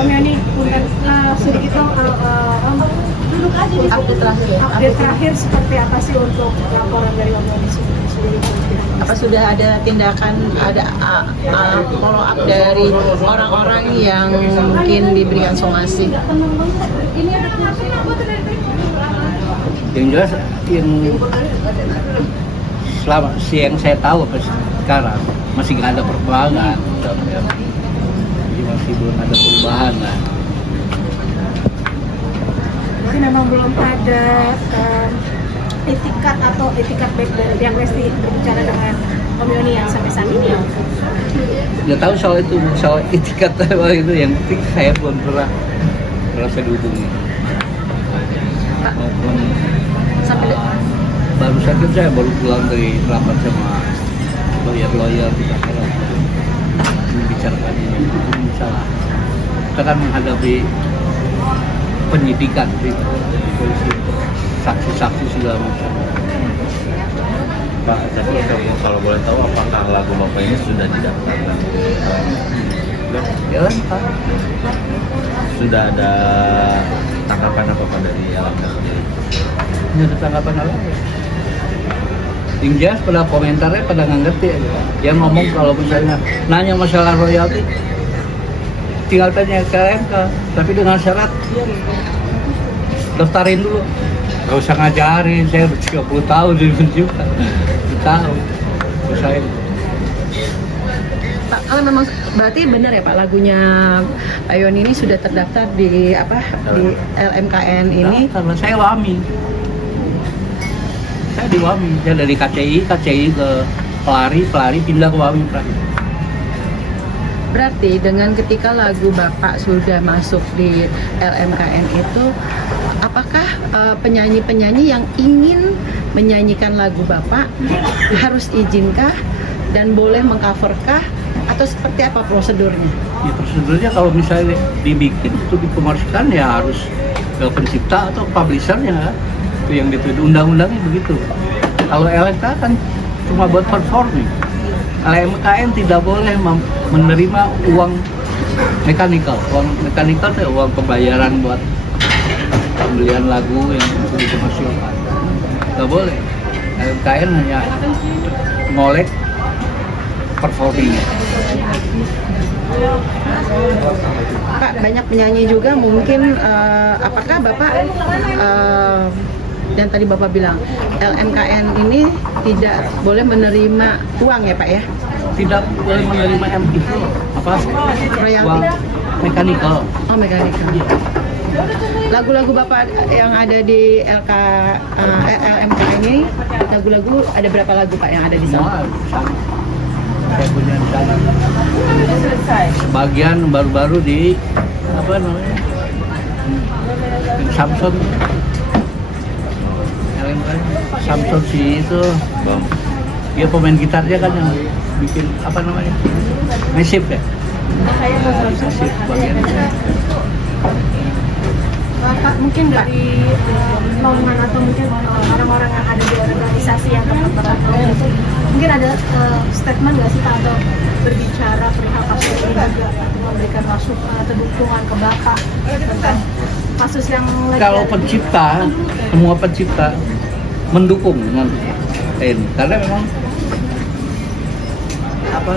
Om Yani, punten sedikit dong duduk aja di update terakhir seperti apa sih untuk laporan dari Om Yani sendiri? Apa sudah ada tindakan, ada follow up dari orang-orang yang mungkin diberikan somasi? Yang jelas yang selama yang saya tahu sampai sekarang masih nggak ada perkembangan, jadi masih belum ada perubahan lah. Jadi memang belum ada etikat baik dari yang Lesti berbicara dengan Om Yani yang sampai saat ini. Nggak tahu soal itu, soal etikat apa itu, yang penting saya belum pernah merasa dihubungi. Maupun Sampai baru saja saya baru pulang dari rapat sama lawyer kita sekarang membicarakan ini. Misalnya kita kan menghadapi penyidikan di polisi, saksi-saksi segala macam. Pak, tadi kalau boleh tahu apakah lagu Bapak ini sudah didaftarkan? Ya Pak. Sudah ada tanggapan apa Pak dari LMK sendiri? Ini ada tanggapan apa ya? Yang jelas pada komentarnya pada nggak ngerti aja. Yang ngomong kalau misalnya nanya masalah royalti, tinggal tanya ke LMK, tapi dengan syarat daftarin dulu. Gak usah ngajarin, saya udah 30 tahun di juga. Tahu. Saya Pak, kalau memang berarti benar ya Pak, lagunya Pak Yani ini sudah terdaftar di di LMKN ini? karena saya WAMI. Saya di WAMI, saya dari KCI ke pelari pindah ke WAMI terakhir. Berarti dengan ketika lagu Bapak sudah masuk di LMKN itu, apakah penyanyi-penyanyi yang ingin menyanyikan lagu Bapak harus izinkah dan boleh mengcoverkah atau seperti apa prosedurnya? Ya prosedurnya kalau misalnya dibikin itu dikomersialkan ya harus ke pencipta atau publishernya, itu yang dituntut undang-undangnya begitu. Kalau LMK kan cuma buat performing. LMKN tidak boleh menerima uang mekanikal. Uang mekanikal itu uang pembayaran buat pembelian lagu yang untuk dikomersialkan. Nggak boleh. LMKN hanya ngolek performingnya. Pak, banyak penyanyi juga mungkin, apakah Bapak dan tadi Bapak bilang LMKN ini tidak boleh menerima uang ya Pak ya? Tidak boleh menerima itu apa? Royalti? Uang mekanikal. Oh, mekanikal. Lagu-lagu Bapak yang ada di LMKN ini, lagu-lagu ada berapa lagu Pak yang ada di sana? Semua saya punya di sana. Sebagian baru-baru di apa namanya? Samson. Samson si itu, dia pemain gitarnya kan yang bikin apa namanya? Mesif ya? Mesif bagian. Pak, mungkin dari lowongan atau mungkin orang-orang yang ada di organisasi yang tertentu itu mungkin ada statement nggak sih Pak atau berbicara perihal kasus ini juga memberikan masukan atau dukungan ke Bapak tentang kasus yang lagi Kalau ada pencipta, semua pencipta mendukung dengan TNI karena memang apa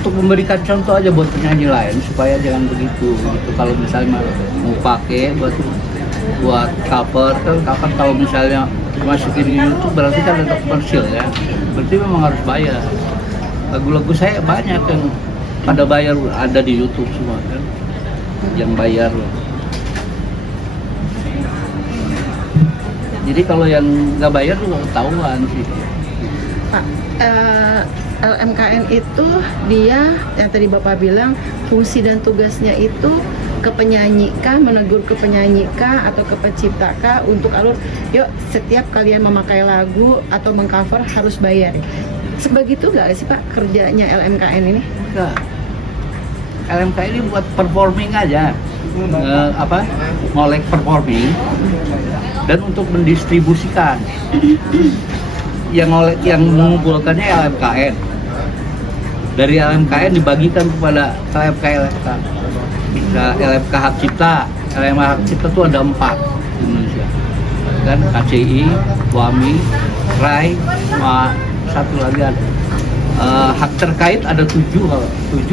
untuk memberikan contoh aja buat penyanyi lain supaya jangan begitu gitu. Kalau misalnya mau pakai buat cover kan kalau misalnya masukin di YouTube berarti kan ada komersil ya, berarti memang harus bayar. Lagu-lagu saya banyak yang pada bayar, ada di YouTube semua kan yang bayar. Jadi kalau yang nggak bayar juga ketahuan sih. Pak, LMKN itu dia yang tadi Bapak bilang fungsi dan tugasnya itu ke penyanyi kah, menegur ke penyanyi kah, atau ke pencipta kah untuk alur, yuk setiap kalian memakai lagu atau mengcover harus bayar. Sebegitu nggak sih Pak kerjanya LMKN ini? Enggak. LMKN ini buat performing aja, ngolek performing dan untuk mendistribusikan. Yang mengumpulkannya LMKN dari LMKN dibagikan kepada LMK nah, LMK Hak Cipta. LMK Hak Cipta itu ada 4 di Indonesia kan, KCI, WAMI, RAI, sama satu lagi ada hak terkait ada 7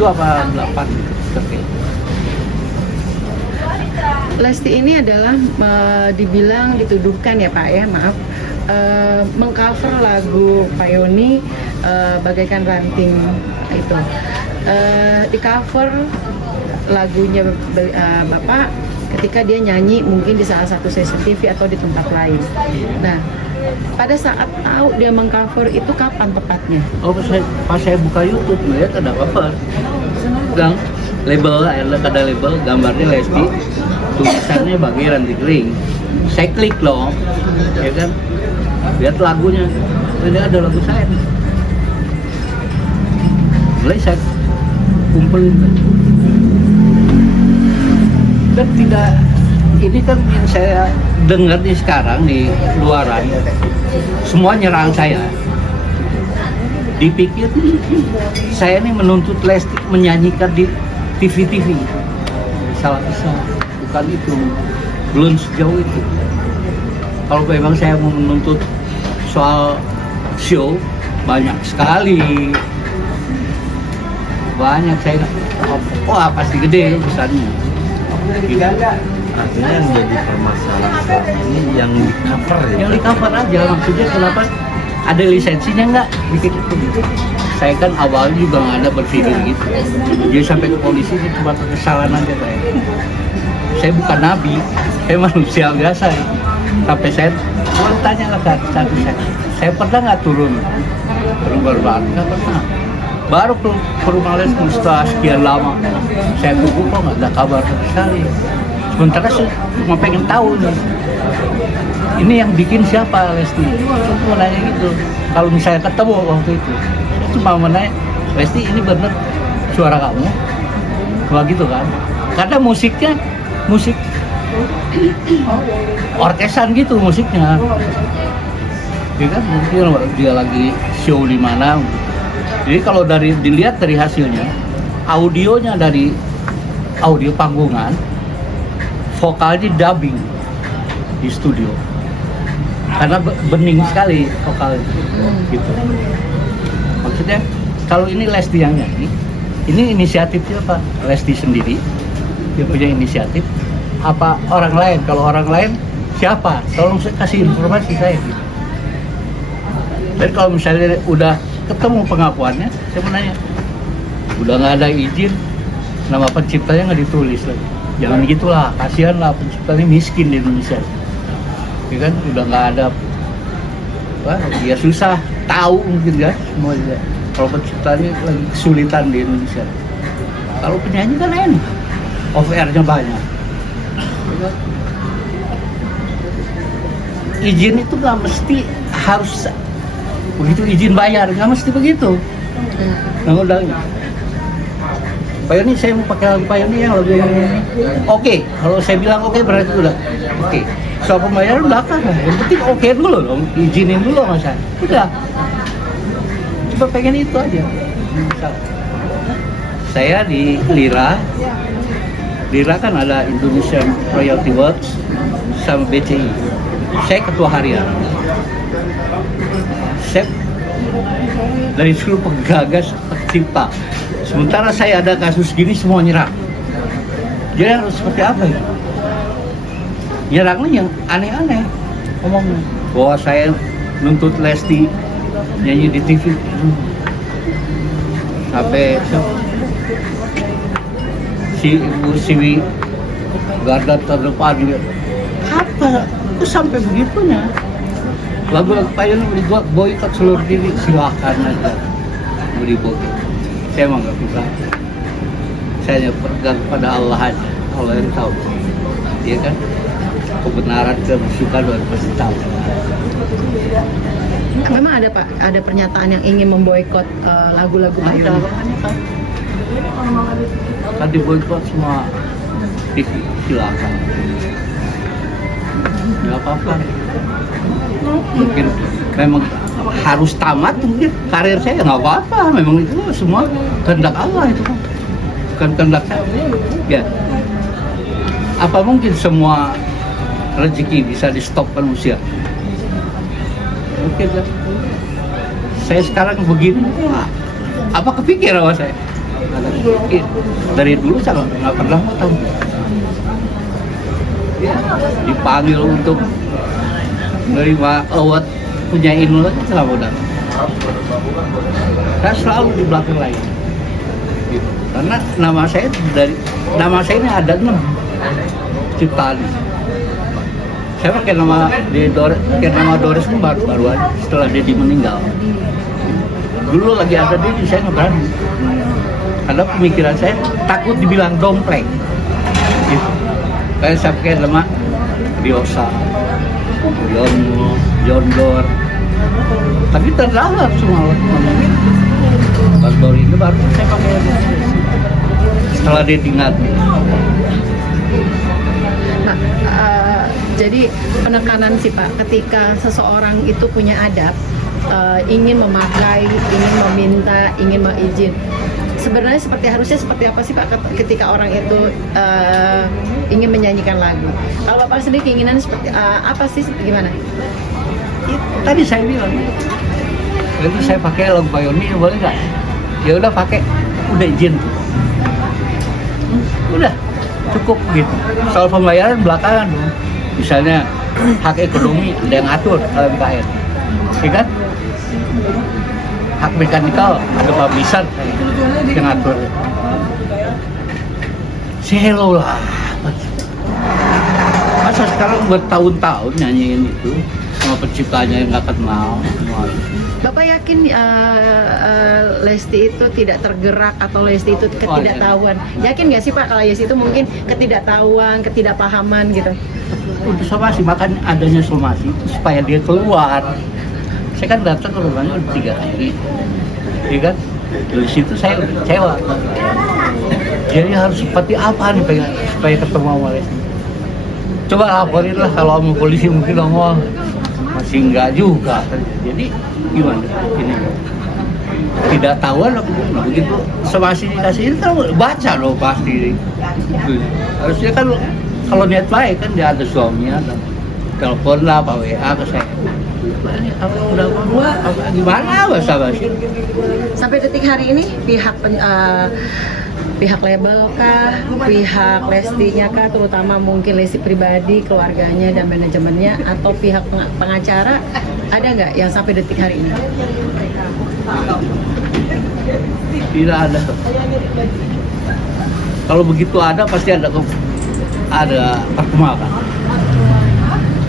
apa 8 terkait. Lesti ini adalah dibilang dituduhkan ya Pak ya, maaf, mengcover lagu Pak Yoni bagaikan ranting itu. Di cover lagunya Bapak ketika dia nyanyi mungkin di salah satu stasiun TV atau di tempat lain. Nah, pada saat tahu dia mengcover itu kapan tepatnya? Oh, pas saya buka YouTube melihat ada cover. Dan label, ada label gambarnya Lesti, tulisannya bagai ranting kering. Saya klik loh, ya kan? Lihat lagunya, ini ada lagu saya nih. Mulai saya kumpulin. Dan tidak, ini kan yang saya dengar nih sekarang di luaran, semua nyerang saya. Dipikir saya ini menuntut Lesti menyanyikan di TV-TV. Salah besar, bukan itu, belum sejauh itu. Kalau memang saya mau menuntut soal show, banyak sekali. Banyak saya, wah pasti gede besarnya. Gitu. Artinya yang jadi permasalahan selama ini yang di cover ya? Yang di cover aja, maksudnya kenapa ada lisensinya nggak bikin itu. Saya kan awalnya juga nggak ada berpikir gitu, jadi sampai ke polisi itu cuma kesalahan aja saya bukan nabi, saya manusia biasa ya. Sampai saya tanya lah ke saya pernah nggak turun berbahan, nggak pernah. Baru ke rumah Lesti setelah sekian lama saya tunggu kok nggak ada kabar sekali. Sementara saya cuma pengen tahu nih, ini yang bikin siapa Lesti? Saya cuma nanya gitu. Kalau misalnya ketemu waktu itu, saya cuma mau nanya, Lesti ini bener suara kamu? Wah gitu kan? Karena musiknya musik orkesan gitu musiknya. Ya kan mungkin dia lagi show di mana. Jadi kalau dilihat dari hasilnya, audionya dari audio panggungan, vokalnya dubbing di studio. Karena bening sekali vokalnya, gitu. Maksudnya kalau ini Lesti yang nyanyi, ini inisiatif siapa? Lesti sendiri, dia punya inisiatif. Apa orang lain? Kalau orang lain siapa? Tolong kasih informasi saya. Gitu. Dan kalau misalnya udah ketemu pengakuannya, saya mau nanya, udah nggak ada izin, nama penciptanya nggak ditulis lagi. Jangan gitulah, kasihan lah penciptanya miskin di Indonesia. Ya kan, udah nggak ada, wah, dia susah tahu mungkin kan semuanya. Kalau penciptanya lagi kesulitan di Indonesia. Kalau penyanyi kan enak, off air-nya banyak. Ya kan? Izin itu nggak mesti harus begitu izin bayar, nggak mesti begitu. Nah udah, Pak Yoni saya mau pakai lagu Pak Yoni yang lagu yang ini. Oke, kalau saya bilang oke berarti udah oke. Soal pembayaran belakang, yang penting oke dulu dong, izinin dulu sama saya. Udah, cuma pengen itu aja. Saya di Lira kan ada Indonesian Royalty Works sama BCI. Saya ketua harian. Saya dari seluruh penggagas pencipta. Sementara saya ada kasus gini semua nyerang. Jadi harus seperti apa ya? Nyerangnya yang aneh-aneh. Ngomongnya bahwa saya nuntut Lesti nyanyi di TV. Sampai si Ibu Siwi garda terdepan gitu. Apa? Itu sampai begitunya. Lagu-lagu Pak Yoni dibuat boykot seluruh diri, silakan aja mau diboykot. Saya emang nggak bisa. Saya hanya berpegang pada Allah aja, Allah yang tahu. Iya kan? Kebenaran kemusyrikan Tuhan pasti tahu. Memang ada Pak, ada pernyataan yang ingin memboikot lagu-lagu Pak Yoni. Kan diboykot semua TV, silakan. Nggak apa-apa. Mungkin memang harus tamat mungkin karir saya nggak apa-apa, memang itu semua kehendak Allah itu, bukan kehendak saya. Ya, apa mungkin semua rezeki bisa di stop manusia? Mungkin kan? Saya sekarang begini, apa kepikir sama saya? Ada kepikir. Dari dulu saya nggak pernah mau tahu. Ya, dipanggil untuk menerima award punya Inul aja nggak mau datang. Saya selalu di belakang layar. Gitu. Karena nama saya ini ada 6 ciptaan. Saya pakai nama Doris itu baru aja setelah Dedi meninggal. Dulu lagi ada Dedi, saya nggak berani. Karena pemikiran saya takut dibilang dompleng. Gitu. Kayak saya pakai nama Diosa, Jondor. Tapi terdapat semua baru ini baru saya pakai setelah Dedi ngati. Nah, jadi penekanan sih Pak, ketika seseorang itu punya adab, ingin memakai, ingin meminta, ingin mengizin. Sebenarnya harusnya seperti apa sih Pak ketika orang itu ingin menyanyikan lagu? Kalau Bapak sendiri keinginan seperti apa sih, gimana? Tadi saya bilang, itu saya pakai lagu Bayoni, boleh nggak? Ya udah pakai, udah izin. Udah, cukup gitu. Soal pembayaran belakangan dong. Misalnya hak ekonomi ada yang atur LMKN, ya kan? Hak mekanikal ada publisher yang atur. Hello lah. Masa sekarang bertahun-tahun nyanyiin itu sama penciptanya yang nggak kenal. Bapak yakin Lesti itu tidak tergerak atau Lesti itu ketidaktahuan? Yakin nggak sih Pak kalau Lesti itu mungkin ketidaktahuan, ketidakpahaman gitu? Untuk somasi, makan adanya somasi supaya dia keluar. Saya kan datang ke rumahnya udah 3 kali, ya kan? Dari situ saya udah kecewa. Jadi harus seperti apa nih supaya ketemu sama Lesti? Coba laporin lah, kalau mau polisi mungkin ngomong masih enggak juga. Jadi gimana ini? Tidak tahuan begitu somasi dikasih ini kan baca loh pasti. Harusnya kan kalau niat baik kan dia ada suaminya, telepon lah Pak WA ke saya. Gimana basa-basi? Sampai detik hari ini pihak label kah, pihak Lestinya kah, terutama mungkin Lesti pribadi, keluarganya dan manajemennya, atau pihak pengacara, ada nggak yang sampai detik hari ini? Tidak ada. Kalau begitu ada pasti ada perkembangan.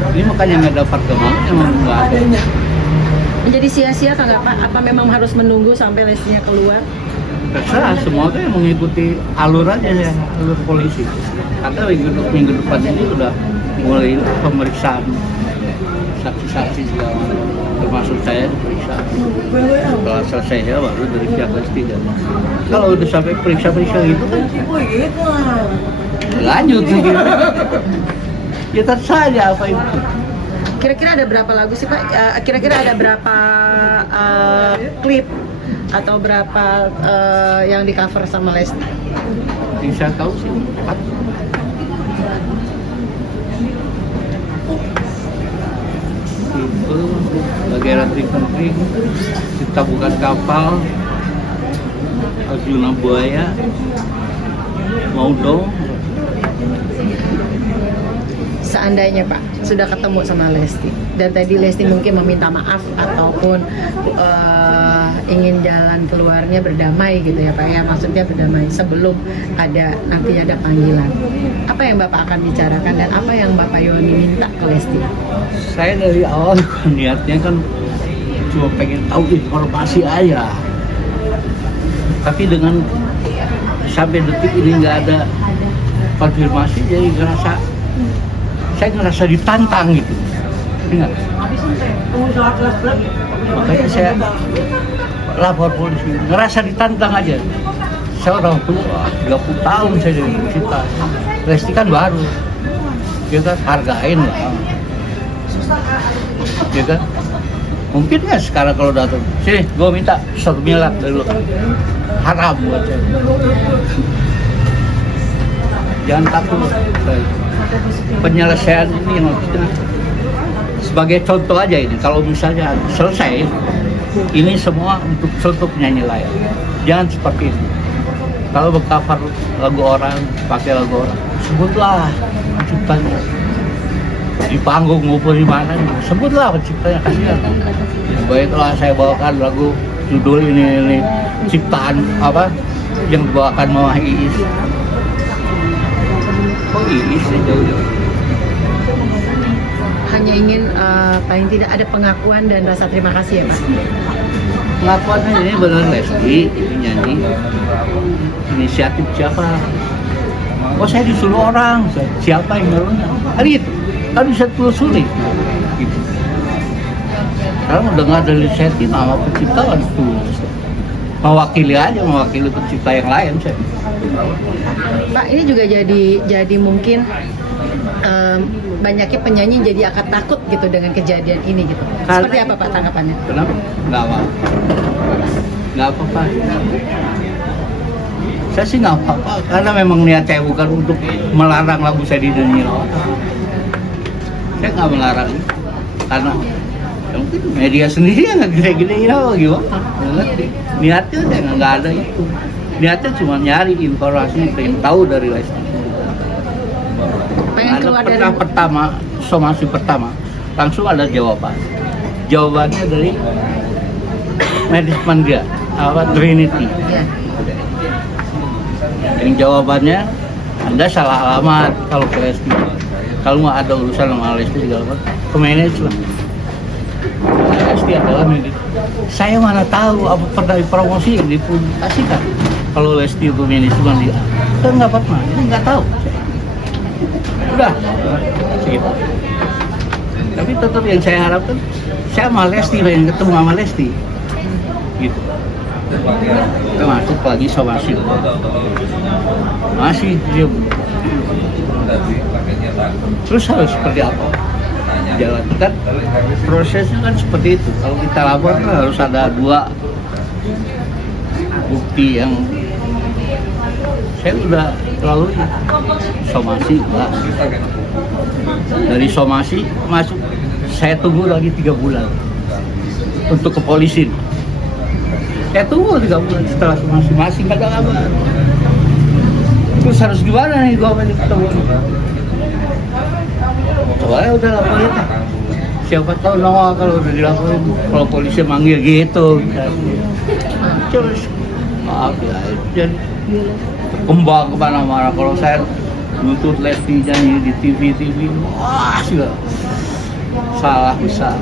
Ini makanya nggak ada perkembangan, emang nggak ada. Menjadi sia-sia atau nggak Pak? Apa memang harus menunggu sampai Lestinya keluar? Terserah, semua tuh yang mengikuti alur aja ya, alur polisi. Karena minggu depan ini udah mulai pemeriksaan saksi-saksi segala macam, termasuk saya diperiksa. Setelah selesai ya baru dari pihak Lesti dan kalau udah sampai periksa-periksa gitu kan lanjut gitu. Ya terserah aja apa itu. Kira-kira ada berapa lagu sih Pak? Kira-kira ada berapa klip atau berapa yang di cover sama Lesti? Yang saya tahu sih 4. Itu Bagairan Ring, Kita Bukan Kapal, Arjuna Buaya, Mau Dong. Seandainya Pak sudah ketemu sama Lesti dan tadi Lesti mungkin meminta maaf ataupun ingin jalan keluarnya berdamai gitu ya Pak ya, maksudnya berdamai sebelum nanti ada panggilan, apa yang Bapak akan bicarakan dan apa yang Bapak Yoni minta ke Lesti? Saya dari awal niatnya kan cuma pengen tahu informasi aja, tapi dengan sampai detik ini nggak ada konfirmasi, jadi saya ngerasa ditantang gitu. Ingat. Makanya saya lapor polisi, ngerasa ditantang aja. Saya orang tua, 30 tahun saya jadi pencipta. Lesti kan baru, kita hargain lah. Ya kan? Mungkin nggak sekarang kalau datang, sini gue minta 1 miliar dari lu. Haram buat saya. Jangan takut. Penyelesaian ini maksudnya sebagai contoh aja ini. Kalau misalnya selesai, ini semua untuk penyanyi lain. Jangan seperti itu. Kalau cover lagu orang, pakai lagu orang, sebutlah penciptanya. Di panggung maupun di mana, sebutlah penciptanya, kasihan. Baiklah saya bawakan lagu judul ini ciptaan apa yang dibawakan Mama Iis. Kok Iis ya jauh-jauh? Hanya ingin paling tidak ada pengakuan dan rasa terima kasih ya Pak. Pengakuannya ini benar Lesti, ini nyanyi. Inisiatif siapa? Oh saya disuruh orang, siapa yang nyuruhnya? Kan gitu, kan bisa telusuri. Gitu. Sekarang udah nggak ada lisensi nama pencipta kan tulus. Mewakili aja, mewakili pencipta yang lain saya. Pak, ini juga jadi mungkin banyaknya penyanyi jadi akan takut gitu dengan kejadian ini gitu. Seperti apa Pak tanggapannya? Kenapa? Nggak apa-apa. Saya sih nggak apa-apa, karena memang niat saya bukan untuk melarang lagu saya dinyanyiin orang. Saya nggak melarang, karena ya mungkin media sendiri yang nggak gini-giniin apa gimana? Nggak ngerti. Niatnya saya nggak ada itu. Niatnya cuma nyari informasi, pengen tahu dari Lesti. Pengen keluar dari somasi pertama, langsung ada jawaban. Jawabannya dari manajemen dia, Trinity. ya. Yang jawabannya, Anda salah alamat kalau ke Lesti. Kalau nggak ada urusan sama Lesti segala macam, ke manajemen. Lesti adalah manajemen. Saya mana tahu apa pernah promosi yang dipublikasikan. Kalau Lesti itu manajemen dia, kan nggak pernah, ini nggak tahu. Udah, segitu. Tapi tetap yang saya harapkan, saya sama Lesti, pengen ketemu sama Lesti. Gitu. Kita masuk lagi somasi. Masih diam. Terus harus seperti apa? Jalankan prosesnya kan seperti itu. Kalau kita lapor kan harus ada 2 bukti yang saya udah lalui. Somasi lah. Dari somasi masuk, saya tunggu lagi 3 bulan untuk ke polisi. Saya tunggu 3 bulan setelah somasi, masih nggak ada kabar. Terus harus gimana nih gua ketemu? Soalnya udah laporin. Siapa tahu nongol kalau udah dilaporin, kalau polisi manggil gitu. Terus maaf ya, jadi kembang kemana-mana. Kalau saya nuntut Lesti nyanyi di TV, wah sudah salah besar.